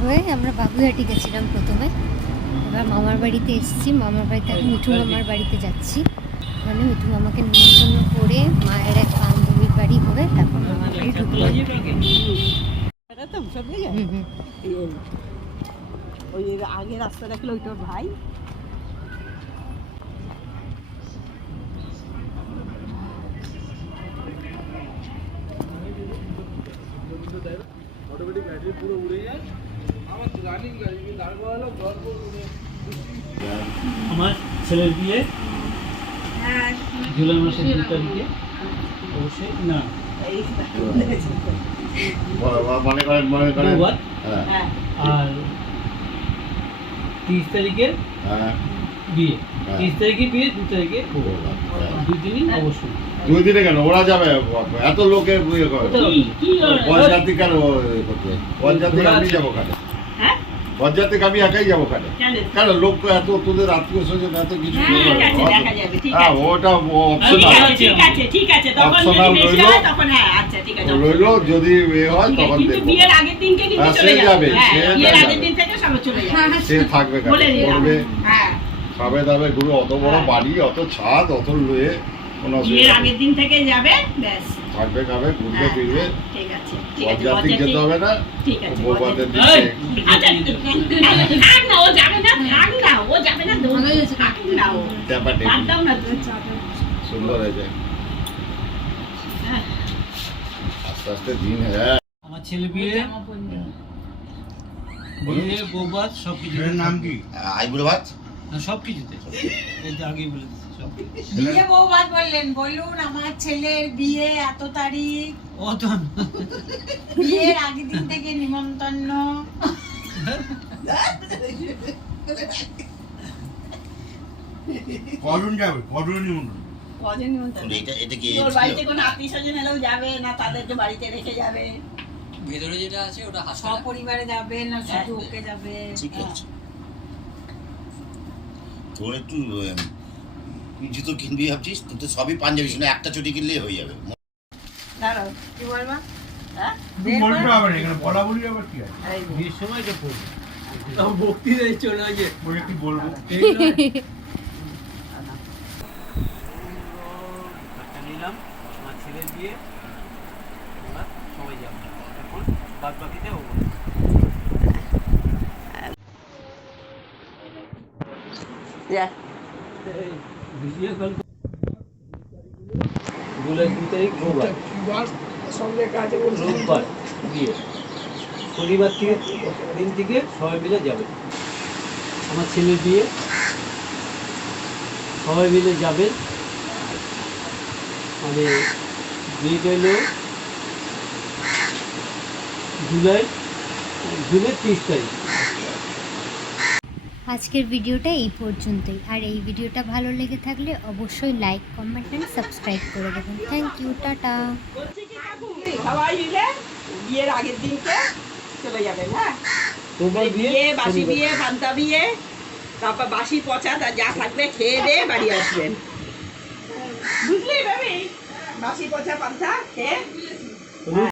হয়ে আমরা বাগুইহাটি গেছিলাম প্রথমে। এবার মামার বাড়িতে এসেছি। মামার বাড়িতে আমি মিঠু মামার বাড়িতে যাচ্ছি। ওখানে মিঠু মামাকে নিমন্ত্রণ করে মায়ের এক বান্ধবীর বাড়ি হবে তারপর মামার বাড়ি হুম হুম। এই এই। ওই যে আগে রাস্তা রাখল ওইটা ওর ভাই। আমার ছেলের বিয়ে? জুলাই মাসের দু তারিখে? অবশ্যই না। হ্যাঁ। হ্যাঁ। আর তিরিশ তারিখে? হ্যাঁ। বিয়ে। হ্যাঁ। তিরিশ তারিখে বিয়ে দু তারিখে? হ্যাঁ। দুই দিনই অবশ্যই। দুই দিনে কেন? ওরা যাবে এত লোকে ইয়ে করে। পঞ্চায়েত কেন করতে। পঞ্চায়েত আমি যাব ওখানে। পঞ্চায়েত আমি একাই যাব কেন? কেন? লোক তো এত তোদের আত্মীয় স্বজন এত কিছু হ্যাঁ, হ্যাঁ ওটা অপশনাল রইল। হয় তখন আচ্ছা যদি এ হয় তখন হ্যাঁ, সে যাবে। সে থাকবে করবে? খাবে দাবে ঘুরে অত বড়। বাড়ি অত ছাদ অত লয়ে কোনো বিয়ের অসুবিধা নেই। আগের দিন থেকে যাবে ব্যাস। থাকবে খাবে ঘুরবে হ্যাঁ, ফিরবে। ঠিক আছে ঠিক আছে যেতে হবে না ঠিক আছে বৌবাদের দিকে আচ্ছা না ও যাবে না থাক না ও যাবে না দৌড়। থাক না ও। ট্যাপাটে দাও না সুন্দর হয়েছে। হ্যাঁ। আস্তে আস্তে দিন হ্যাঁ। আমার ছেলে বিয়ে। বিয়ে বৌবাদ সব কিছু নাম কি? আইবুড়ো ভাত? সব কিছুতে এই যে আগেই বলে দিচ্ছি। বিয়ে বৌভাত বললেন বলুন আমার ছেলের বিয়ে এত তারিখ? বিয়ের আগের দিন থেকে নিমন্ত্রণ। কজন যাবে? কজন নিমন্ত্রণ? কজন নিমন্ত্রণ? এটা এটা কি? তোর বাড়িতে কোনো আত্মীয় স্বজন এলেও যাবে না তাদেরকে বাড়িতে রেখে যাবে। ভেতরে যেটা আছে ওটা হাসপাতাল। সপরিবারে যাবে না শুধু ওকে যাবে। ঠিক আছে। তোর একটু তুই জুতো কিনবি ভাবছিস তুই তো সবই পাঞ্জাবি শুনে একটা চটি কিনলেই হয়ে যাবে। দাঁড়াও কি বলবা হ্যাঁ? বলতে হবে এখানে বলা বলি আবার কি আছে? এই সময় এটা পড়বে ভক্তি দেয় চলে যে বলে কি বলব? নিলাম আমার ছেলের বিয়ে এবার সবাই যাব। এখন বাদ বাকিতে হব যা। রোববার বিয়ে শনিবার থেকে দিন থেকে সবাই মিলে যাবে। আমার ছেলের বিয়ে। সবাই মিলে যাবে। মানে বিয়েটা হলো জুলাই জুলাই তিরিশ তারিখ। আজকের ভিডিওটা এই পর্যন্তই। আর এই ভিডিওটা ভালো লেগে থাকলে অবশ্যই লাইক কমেন্ট অ্যান্ড সাবস্ক্রাইব করে দেবেন। Thank you tata. বিয়ের আগের দিনকে চলে যাবেন হ্যাঁ? বিয়ে বাসি বিয়ে পান্তা বিয়ে তারপর বাসি পচা তার যা থাকবে খেয়ে দিয়ে বাড়ি আসবেন। বুঝলি বাসি পচা পান্তা খেয়ে।